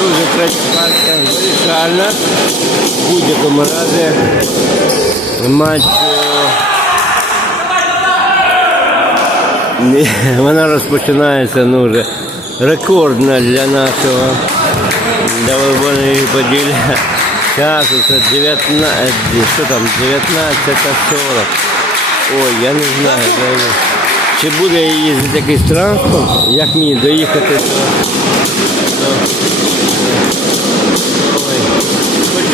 Дуже третя партія вирішальна. В будь-якому разі матч. е, Вона розпочинається ну, вже рекордна для нашого Даволбоної Поділля. Часу це 19, що там, 19.40. Ой, я не знаю. Чи буде їздити якийсь транспорт, як мені доїхати до... до... Ой, хоч кудись туди.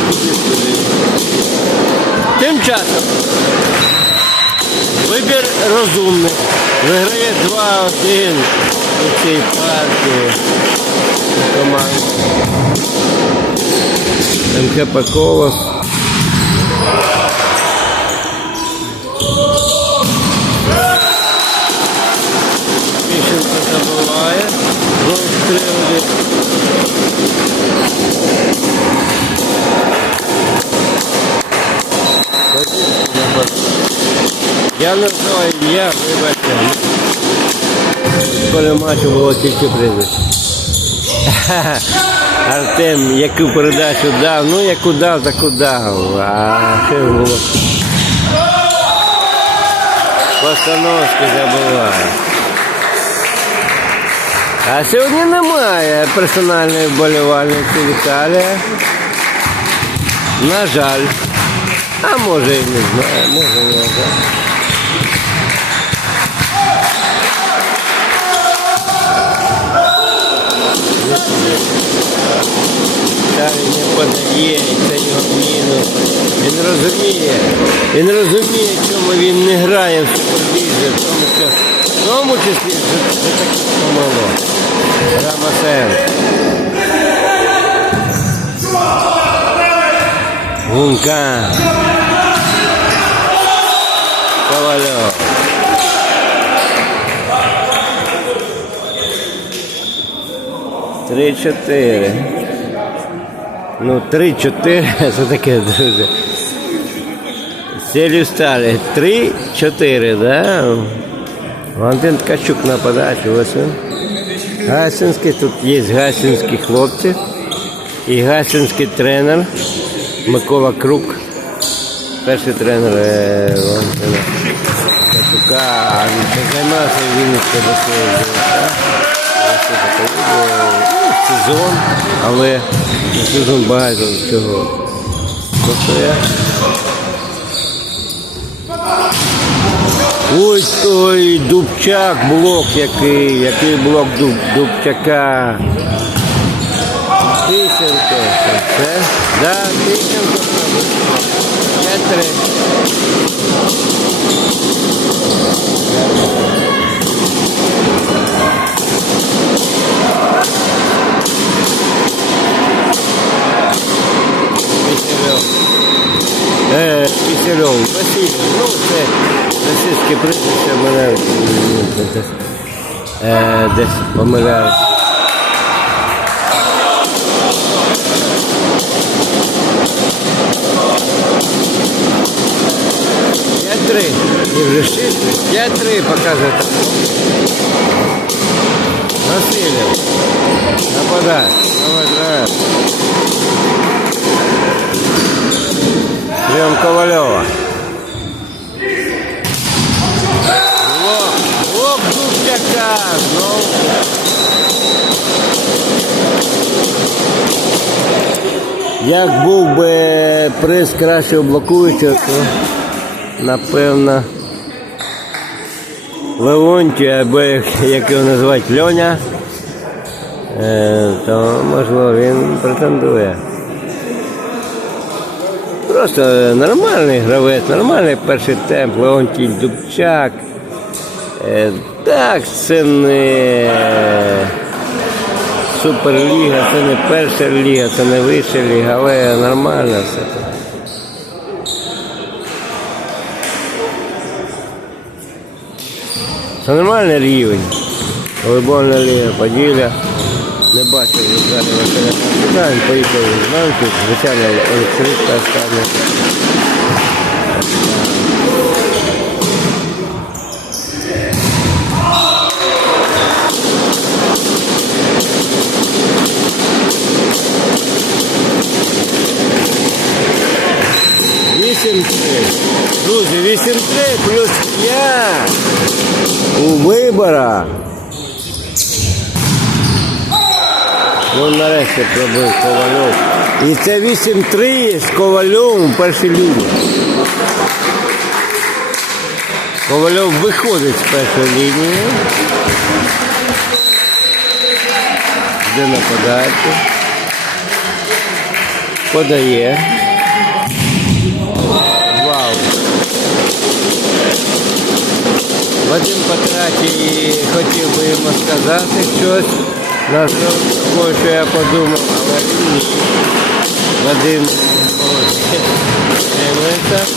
Тим часом вибір розумний. Виграє 2-1 у цій партії команди. МКП Колос. Я не знаю, я вибачте. Коли матчу було тільки прізвище. Артем, яку передачу дав, ну яку дав, таку дав. А що було? Постановки забуває. А сьогодні немає персональної вболівальниці Віталія. На жаль. А може і не знаю, може не знаю. Віталій не подає, це його мінус. Він розуміє. Він розуміє, чому він не грає в супервізі, в тому що в тому числі за, за таке помилок. Рамасен. Гунка. Ковальов. Три-чотири. Ну, три-чотири, це таке, друзі. Цілі стали. Три-чотири, да? Валентин Ткачук на подачу, ось він. Гасінський, тут є гасінські хлопці. І гасінський тренер Микола Крук. Перший тренер е, Валентина Ткачука. Він займався життя. Сезон, але сезон багато всього. Тобто я Ой, ой, Дубчак, блок який, який блок Дуб, Дубчака. Тисенко, це? Да, Тисенко. Я м, десь, е, десь помиляють. П'ять три. І вже шість. П'ять три показує. Васильев. Нападай. Давай, давай. Прям Ковалева. Як був би приз кращого блокуючого, то напевно Леонтій, або як, як його називають Льоня, е, то можливо він претендує. Просто нормальний гравець, нормальний перший темп, Леонтій Дубчак. Е, так, це не Суперліга, це не перша ліга, це не вища ліга, але нормально все це. Нормальний рівень. Волейбольна ліга, Поділля. Не бачив Василя Капітан, він поїхав з банку, звичайно, електричка остання. 8-3. Друзі, 8-3 плюс 5 у виборах. Ну, нарешті пробив Ковальов. І це 8-3 з Ковальовим в першій лінії. Ковальов виходить з першої лінії. Де нападається. Подає. Вадим Патратій хотів би йому сказати щось. На того, що я подумав, але ні. Вадим тримається.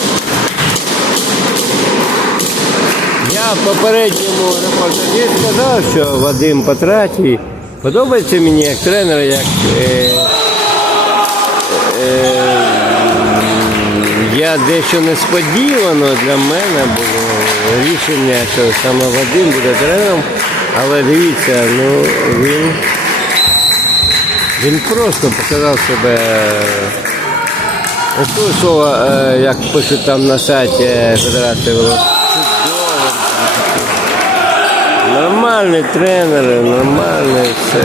Я попередньому репортажі сказав, що Вадим Патратій подобається мені як тренер, як е, е, я дещо несподівано для мене було рішення, що саме Вадим буде тренером, але дивіться, ну він, він просто показав себе. Ось слово, е, як пишуть там на сайті Федерації Велосипеду. Нормальний тренер, нормальний все.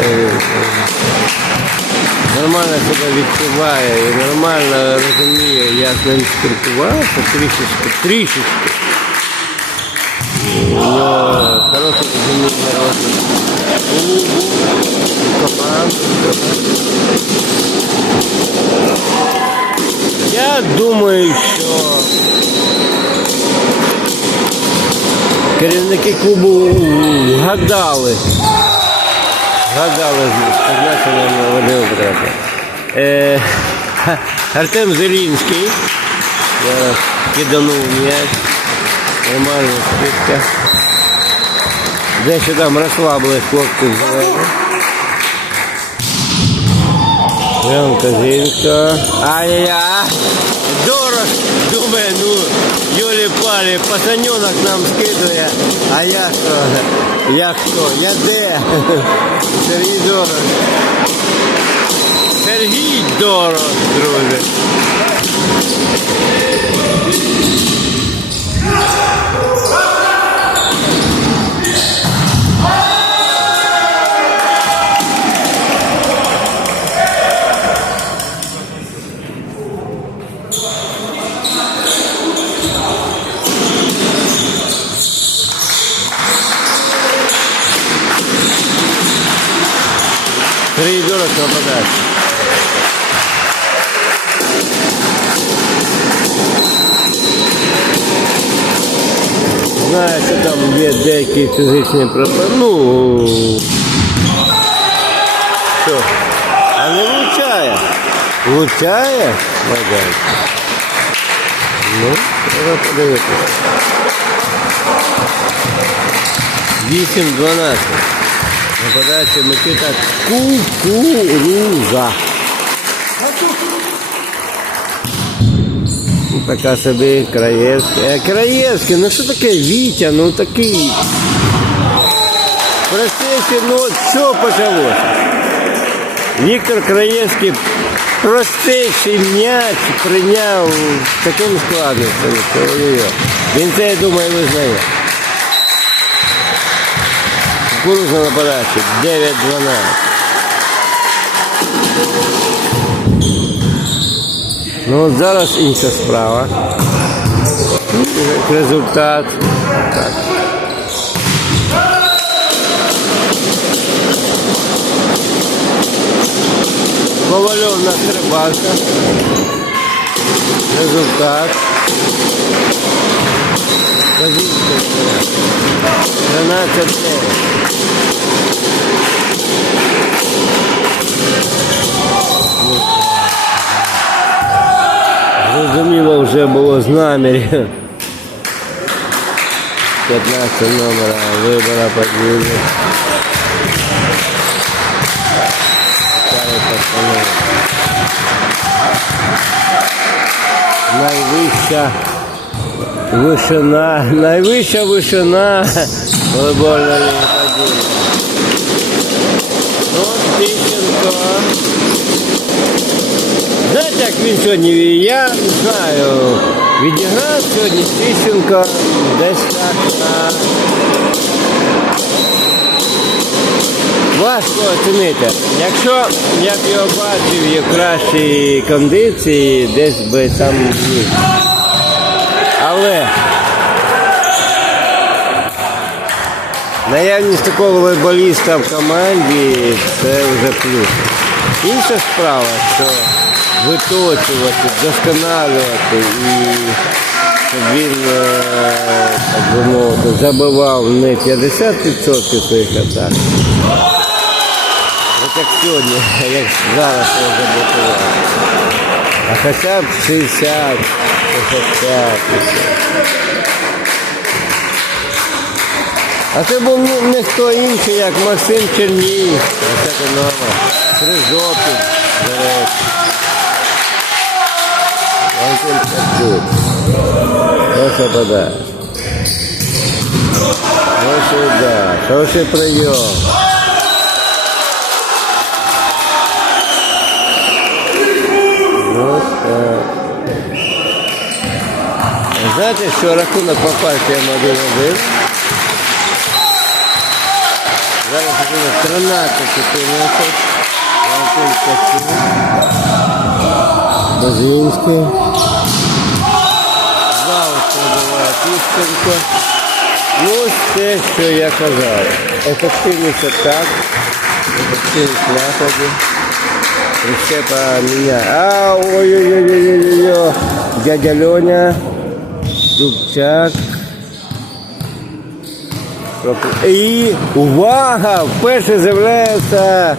Нормально себе відчуває і нормально розуміє, як ним спілкувався трішечки, трішечки. Клубу, команди. Я думаю, що керівники клубу вгадали. Вгадали з призначенням Петренка. Е, Артем Зелінський. Я киданув м'яч. Нормальна скидка. Дещо там розслабили хлопці зелені. Прям Козинська. Ай-яй-яй. Дорож. Думає, ну, Юлі Палі, пацаненок нам скидує. А я що? Я хто? Я де? Сергій Дорож. Сергій Дорож, друзі. Сергій Знаю, що там є деякі фізичні проблеми. Ну. Що? А не влучає. Влучає майданчик. Ну, треба подивитися. 8-12. Нападається Микита Кукуруза. Така собі Краєвський. Е, Краєвський, ну що таке Вітя, ну такий. Простейший, ну от що почалося? Віктор Краєвський простейший м'яч прийняв складностям. що ой-ой-ой. Він це, я думаю, визнає. Кукуруза на подачі 9-12. Ну от зараз інша справа. Результат. Так. Ковальов на стрибався. Результат. Казінська 13 Зрозуміло вже було з намірів. 15 номера вибора подвір'я. Старий пацани. Найвища вишина, найвища вишина волейбольної падіння. Ну, Тищенко. Знаєте, як він сьогодні, я не знаю, Відіграв сьогодні Тищенко десь так на Важко оцінити. Якщо я б його бачив в кращій кондиції, десь би там. Але наявність такого волейболіста в команді це вже плюс. Інша справа, що виточувати, досконалювати і щоб він е, так би мовити, забивав не 50% своїх атак, От як сьогодні, як зараз я заблокував. А хоча б 60, 65. А це був не, хто інший, як Максим Черній, Крижопів, до речі. Валентин Ткачук. Ось пода. Ось удар. Хороший прийом. Ось так. Знаєте, що рахунок по партіям 1-1. Зараз рахунок 13-14. Базинський. Знову пробиває Тищенко. Ну, те, що я казав. Ефективність атак, ефективність нападу. Прищепа меня. А, ой-ой-ой-ой-ой-ой. Дядя Леня. Дубчак. І увага! Вперше з'являється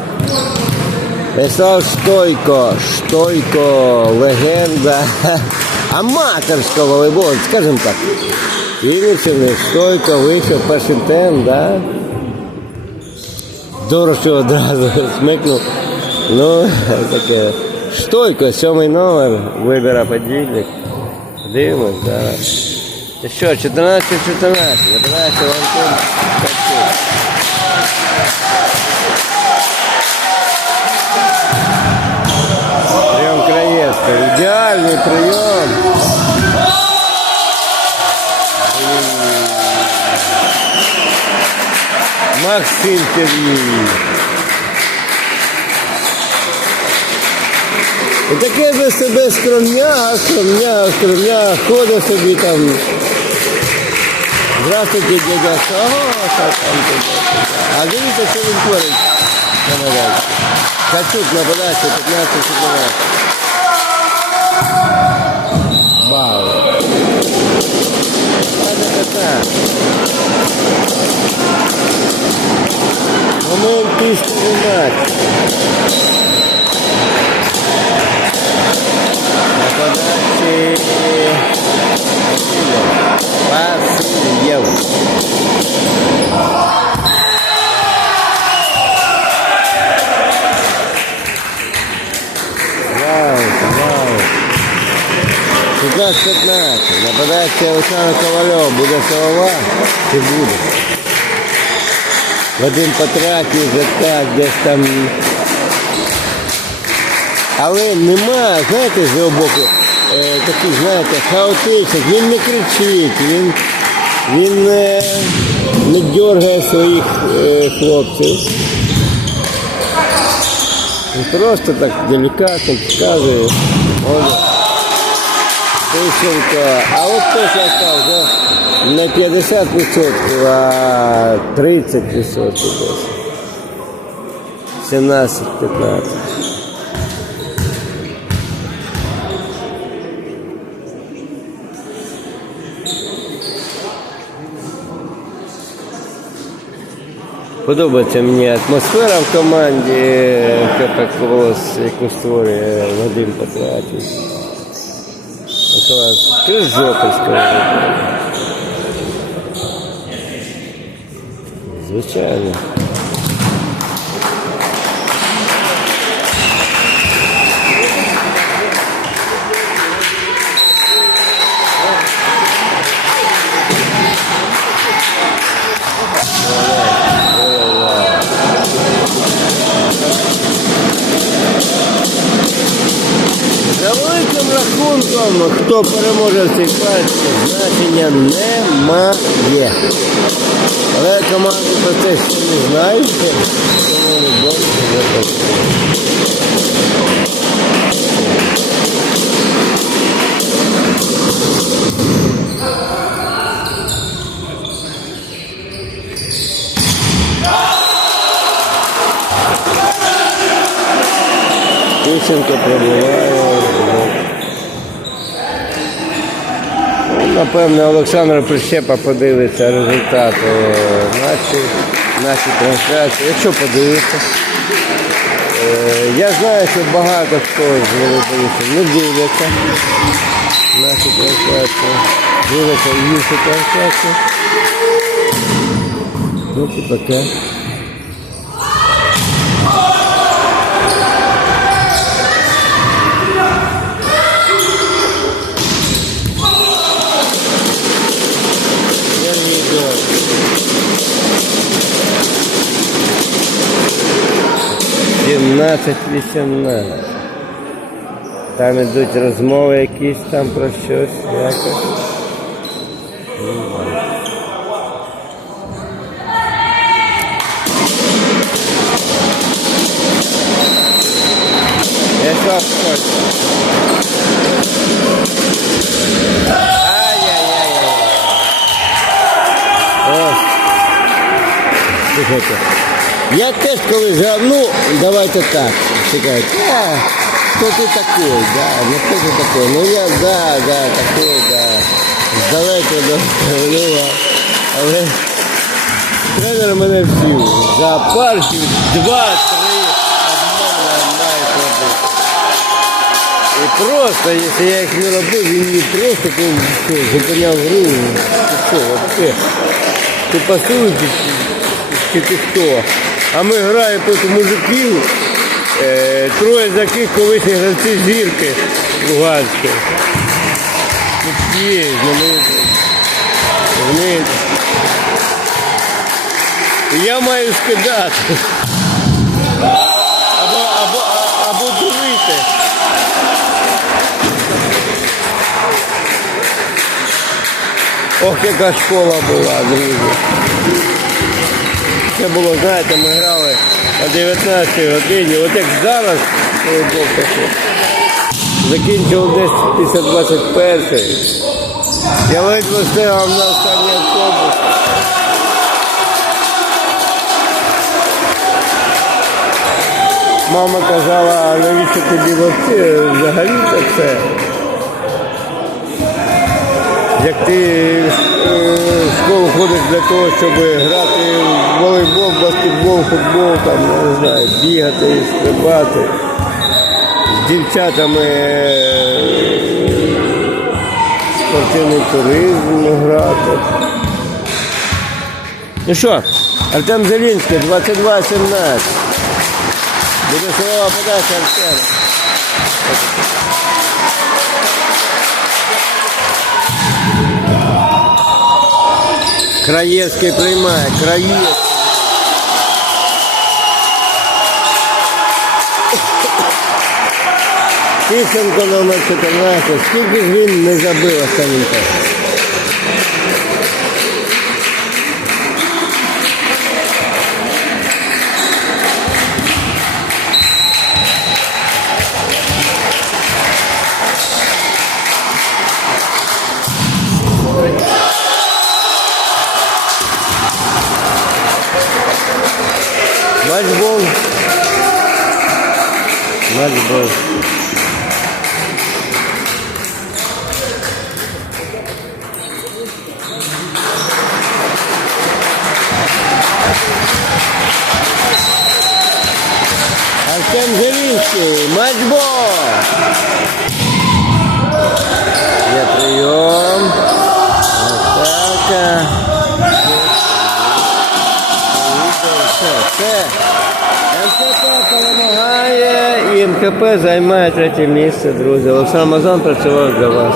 Вячеслав Штойко. Штойко, легенда аматорського волейболу, скажімо так. Вінниччини, Штойко вийшов перший тем, да? Що одразу смикнув. Ну, таке. Штойко, сьомий номер, вибіра подільник. Дивимось. Та що, 14-14, набирає Валентин Ідеальний прием. Максим Сергій. І таке би себе скромняга, скромняга, скромняга, ходить собі там. Здравствуйте, дядя Саша. А дивіться, що він творить. Качук на 15-15. Momento combate. Acordate. Vacilhão. Vacilhão. Vai. 15-15. Нападається Олександр Ковальов. Буде голова чи буде? Вадим Патраків вже так, десь там. Але нема, знаєте, з його боку, е, таких, знаєте, хаотичних. Він не кричить, він, він е, не дергає своїх е, хлопців. Він просто так делікатно підказує. Тищенко. А от що я сказав, вже не 50%, а 30% десь. 17-15. Подобається мені атмосфера в команді, яка так голос, яку створює Вадим Патріатів. Крижопольська. Звичайно. Рахунком, хто переможе в цій партії, значення немає. Але команду про це ще не знають, тому не борються за це. Тищенко пробиває. Напевне, Олександр Прищепа подивиться результати наші, наші трансляції. Якщо подивиться. Е, Я знаю, що багато хто з волейболістів не дивляться наші трансляції. Дивляться інші трансляції. Ну, таке. 17-18. Там ідуть розмови якісь там про щось якось. Ай-яй-яй-яй. Ось. Слухайте. Я теж коли грав, ну, давайте так. Чекайте. А, хто ти такий, да, ну хто ти такий? Ну я, да, да, такий, да. Здалеку до Львова. Але тренер мене всів. За партію два-три обмовно має робити. І просто, якщо я їх не робив, він мені просто ти, що, зупиняв гру. Ти що, вообще? Ти пасуєш, чи ти хто? А ми граємо проти мужиків, е, троє з яких колишні гравці зірки Луганської. Тут є, знаменитий. Розумієте? Я маю скидати. Або, або, або дурити. Ох, яка школа була, друзі. Це було, знаєте, ми грали о 19 годині. От як зараз, такий, закінчив десь після 21 Я ледве встигав на останній автобус. Мама казала, навіщо тобі взагалі це? Як ти е, в школу ходиш для того, щоб грати в волейбол, баскетбол, футбол, там, не знаю, бігати, стрибати, з дівчатами е, спортивний туризм грати. Ну що, Артем Зелінський, 22-17. Буде силова подача Артема. Краєвський приймає, Краєвський. Тищенко номер 14. Скільки ж він не забив останнім часом? Матчбол. Матчбол. Артем Зелінський, матчбол. МКП займає третє місце, друзі. Олександр Мазан працював для вас.